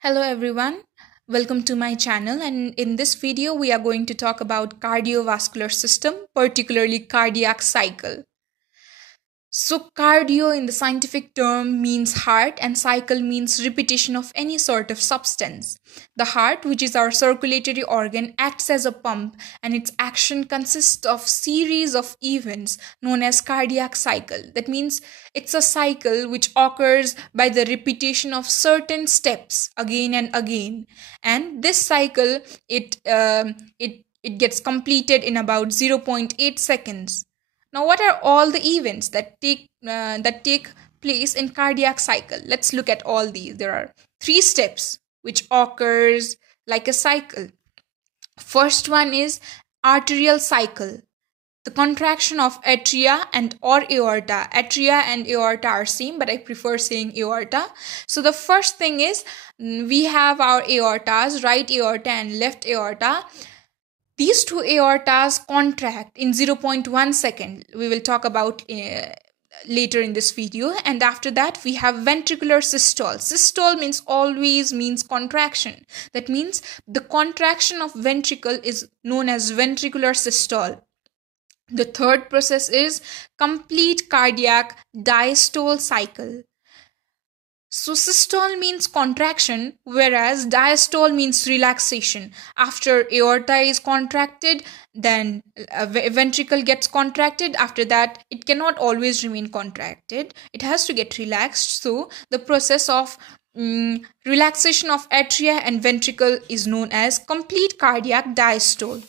Hello everyone, welcome to my channel, and in this video we are going to talk about cardiovascular system, particularly cardiac cycle. So cardio in the scientific term means heart and cycle means repetition of any sort of substance. The heart, which is our circulatory organ, acts as a pump and its action consists of series of events known as cardiac cycle. That means it's a cycle which occurs by the repetition of certain steps again and again. And this cycle it gets completed in about zero point 0.8 seconds. Now, what are all the events that take place in cardiac cycle? Let's look at all these. There are three steps which occurs like a cycle. First one is arterial cycle. The contraction of atria and or aorta. Atria and aorta are same, but I prefer saying aorta. So the first thing is we have our aortas, right aorta and left aorta. These two aortas contract in zero point 0.1 second. We will talk about later in this video. And after that, we have ventricular systole. Systole means always means contraction. That means the contraction of ventricle is known as ventricular systole. The third process is complete cardiac diastole cycle. So systole means contraction, whereas diastole means relaxation. After aorta is contracted, then a ventricle gets contracted. After that, it cannot always remain contracted. It has to get relaxed. So the process of relaxation of atria and ventricle is known as complete cardiac diastole.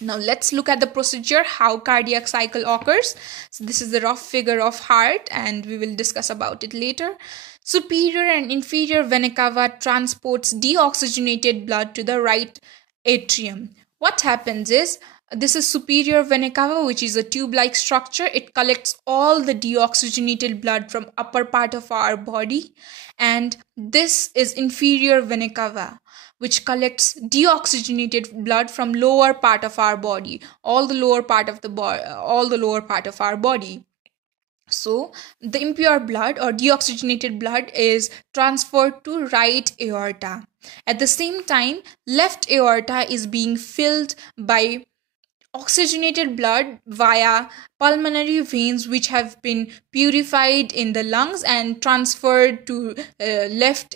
Now let's look at the procedure, how cardiac cycle occurs. So this is the rough figure of heart and we will discuss about it later. Superior and inferior vena cava transports deoxygenated blood to the right atrium. What happens is, this is superior vena cava, which is a tube-like structure. It collects all the deoxygenated blood from upper part of our body. And this is inferior vena cava, which collects deoxygenated blood from lower part of our body, all the lower part of our body. So the impure blood or deoxygenated blood is transferred to right aorta. At the same time, left aorta is being filled by oxygenated blood via pulmonary veins which have been purified in the lungs and transferred to left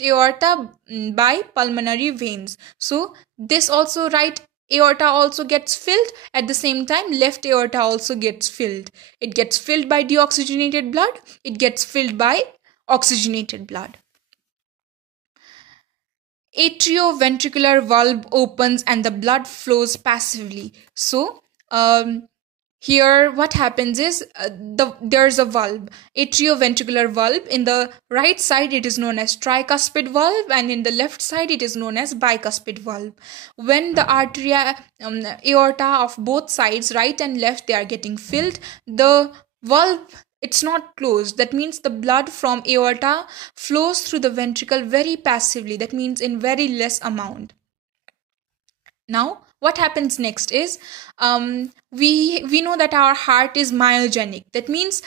aorta by pulmonary veins. So this also right aorta also gets filled. At the same time, left aorta also gets filled. It gets filled by deoxygenated blood. It gets filled by oxygenated blood. Atrioventricular valve opens and the blood flows passively. So here what happens is there's a valve, atrioventricular valve. In the right side it is known as tricuspid valve and in the left side it is known as bicuspid valve. When the aorta of both sides, right and left, they are getting filled, the valve, it's not closed. That means the blood from aorta flows through the ventricle very passively. That means in very less amount. Now, what happens next is we know that our heart is myogenic. That means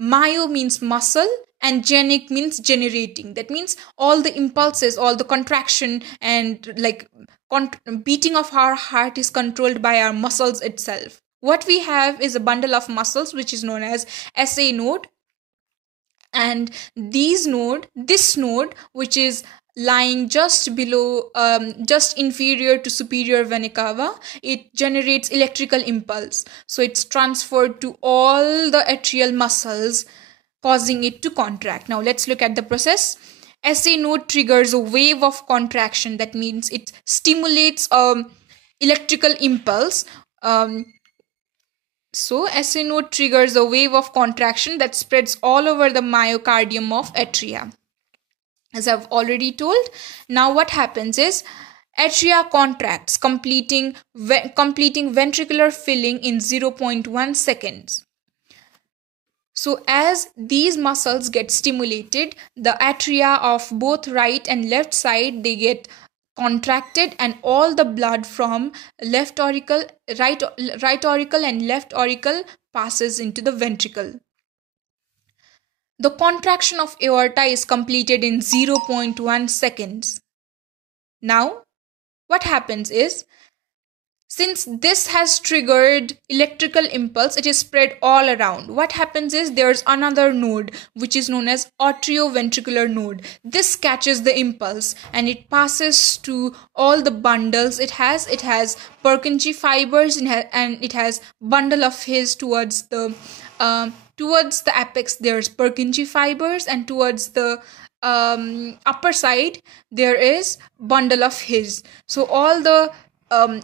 myo means muscle and genic means generating. That means all the impulses, all the contraction and beating of our heart is controlled by our muscles itself. What we have is a bundle of muscles which is known as SA node, and this node which is lying just below, just inferior to superior vena cava, it generates electrical impulse. So it's transferred to all the atrial muscles, causing it to contract. Now let's look at the process. SA node triggers a wave of contraction. That means it stimulates electrical impulse. So SA node triggers a wave of contraction that spreads all over the myocardium of atria. As I've already told, now what happens is atria contracts, completing ventricular filling in 0.1 seconds. So as these muscles get stimulated, the atria of both right and left side, they get contracted and all the blood from right auricle and left auricle passes into the ventricle. The contraction of aorta is completed in 0.1 seconds. Now, what happens is, since this has triggered electrical impulse, it is spread all around. What happens is there's another node which is known as atrioventricular node. This catches the impulse and it passes to all the bundles it has. It has Purkinje fibers and it has bundle of His towards the apex. There's Purkinje fibers, and towards the upper side there is bundle of His. So all the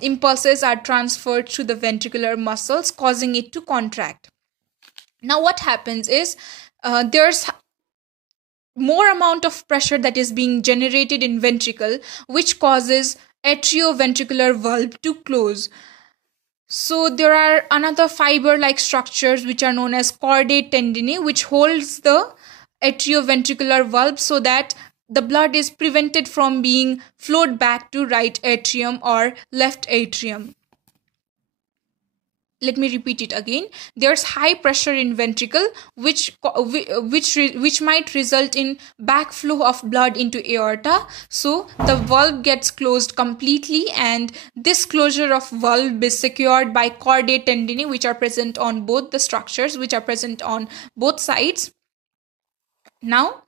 impulses are transferred to the ventricular muscles, causing it to contract. Now what happens is there's more amount of pressure that is being generated in ventricle, which causes atrioventricular valve to close. So there are another fiber-like structures which are known as chordate tendineae, which holds the atrioventricular valve so that the blood is prevented from being flowed back to right atrium or left atrium. Let me repeat it again. There's high pressure in ventricle which might result in backflow of blood into aorta. So the valve gets closed completely, and this closure of valve is secured by chordate tendineae, which are present on both the structures, which are present on both sides. Now,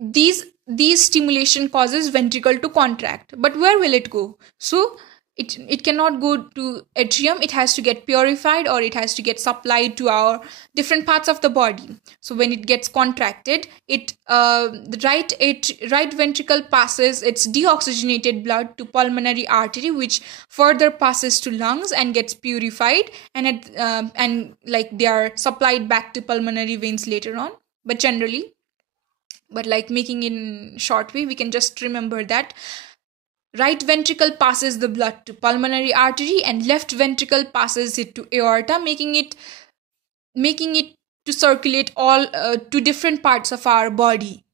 these stimulation causes ventricle to contract, but where will it go? So it cannot go to atrium. It has to get purified, or it has to get supplied to our different parts of the body. So when it gets contracted, the right ventricle passes its deoxygenated blood to pulmonary artery, which further passes to lungs and gets purified, and they are supplied back to pulmonary veins later on. But making in short way, we can just remember that right ventricle passes the blood to pulmonary artery and left ventricle passes it to aorta, making it to circulate all to different parts of our body.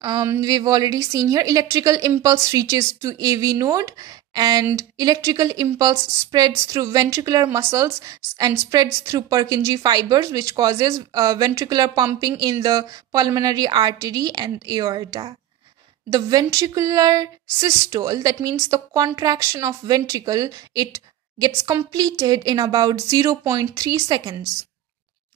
We've already seen here electrical impulse reaches to AV node, and electrical impulse spreads through ventricular muscles and spreads through Purkinje fibers, which causes ventricular pumping in the pulmonary artery and aorta. The ventricular systole, that means the contraction of ventricle, it gets completed in about 0.3 seconds.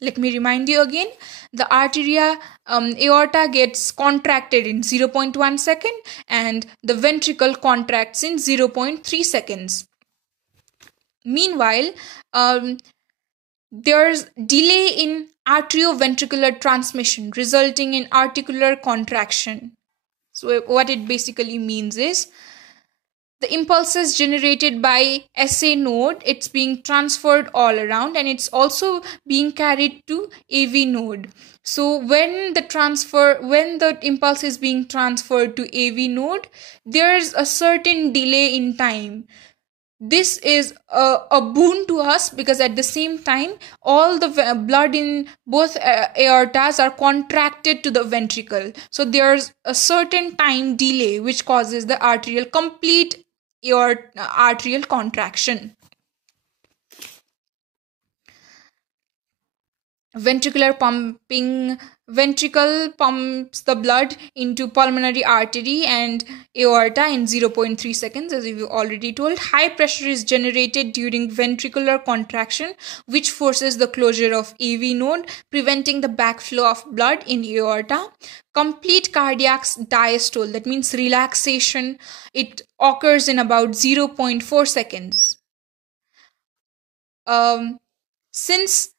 Let me remind you again, the aorta gets contracted in 0.1 second and the ventricle contracts in 0.3 seconds. Meanwhile, there's delay in atrioventricular transmission resulting in articular contraction. So what it basically means is, the impulses generated by SA node, it's being transferred all around, and it's also being carried to AV node. So when the impulse is being transferred to AV node, there's a certain delay in time. This is a boon to us, because at the same time all the blood in both aortas are contracted to the ventricle. So there's a certain time delay which causes the complete arterial contraction. Ventricle pumps the blood into pulmonary artery and aorta in 0.3 seconds, as we already told. High pressure is generated during ventricular contraction, which forces the closure of AV node, preventing the backflow of blood in aorta. Complete cardiac diastole, that means relaxation, it occurs in about 0.4 seconds. Since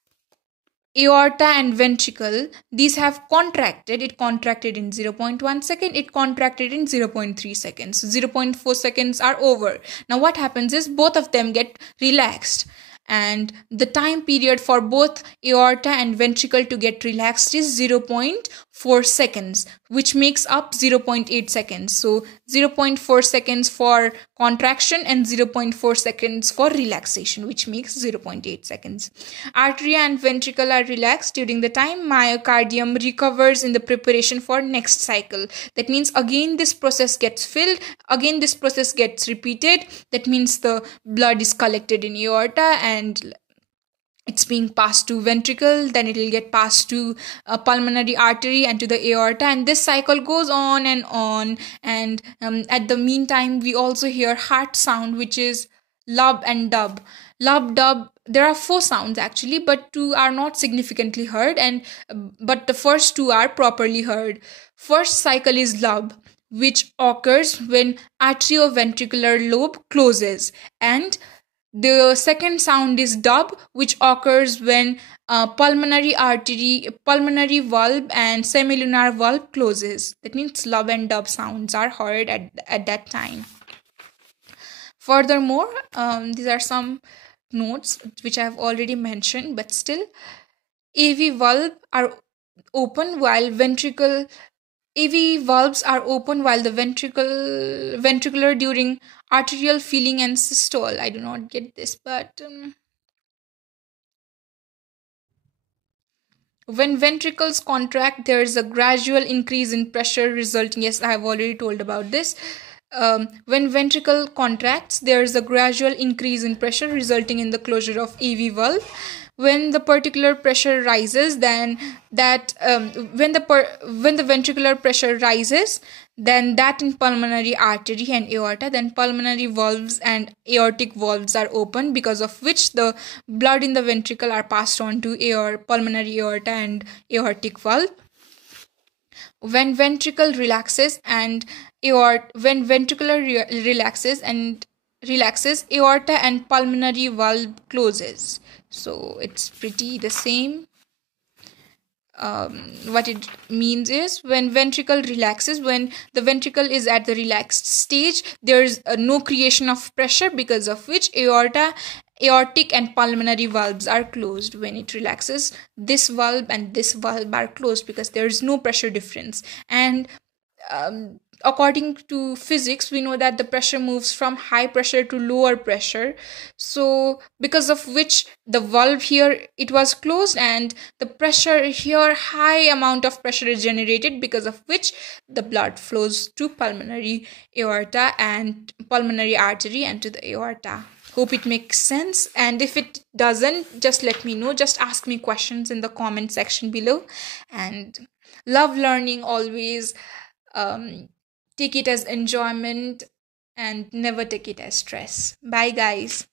aorta and ventricle, these have contracted. It contracted in 0.1 second, it contracted in 0.3 seconds. 0.4 seconds are over. Now what happens is both of them get relaxed, and the time period for both aorta and ventricle to get relaxed is 0.4 seconds, which makes up 0.8 seconds. So 0.4 seconds for contraction and 0.4 seconds for relaxation, which makes 0.8 seconds. Artery and ventricle are relaxed during the time myocardium recovers in the preparation for next cycle. That means again this process gets filled, again this process gets repeated. That means the blood is collected in aorta and it's being passed to ventricle, then it will get passed to pulmonary artery and to the aorta, and this cycle goes on and on. And at the meantime we also hear heart sound, which is lub and dub. Lub, dub, there are four sounds actually, but two are not significantly heard, and but the first two are properly heard. First cycle is lub, which occurs when atrioventricular lobe closes, and the second sound is dub, which occurs when pulmonary artery, pulmonary valve, and semilunar valve closes. That means lub and dub sounds are heard at that time. Furthermore, these are some notes which I have already mentioned, but still, AV valve are open while ventricle AV valves are open while the ventricular during arterial filling and systole. I do not get this, but when ventricles contract, there is a gradual increase in pressure resulting. Yes, I have already told about this. When ventricle contracts, there is a gradual increase in pressure resulting in the closure of AV valve. When the particular pressure rises, then that when the ventricular pressure rises, then that in pulmonary artery and aorta, then pulmonary valves and aortic valves are open, because of which the blood in the ventricle are passed on to pulmonary aorta and aortic valve. When ventricle relaxes and when ventricular relaxes, aorta and pulmonary valve closes. So it's pretty the same. What it means is, when ventricle relaxes, when the ventricle is at the relaxed stage, there's no creation of pressure, because of which aortic and pulmonary valves are closed. When it relaxes, this valve and this valve are closed because there is no pressure difference. And according to physics, we know that the pressure moves from high pressure to lower pressure. So because of which the valve here, it was closed, and the pressure here, high amount of pressure is generated, because of which the blood flows to pulmonary aorta and pulmonary artery and to the aorta. Hope it makes sense, and if it doesn't, just let me know. Just ask me questions in the comment section below. And love learning always. Take it as enjoyment and never take it as stress. Bye guys.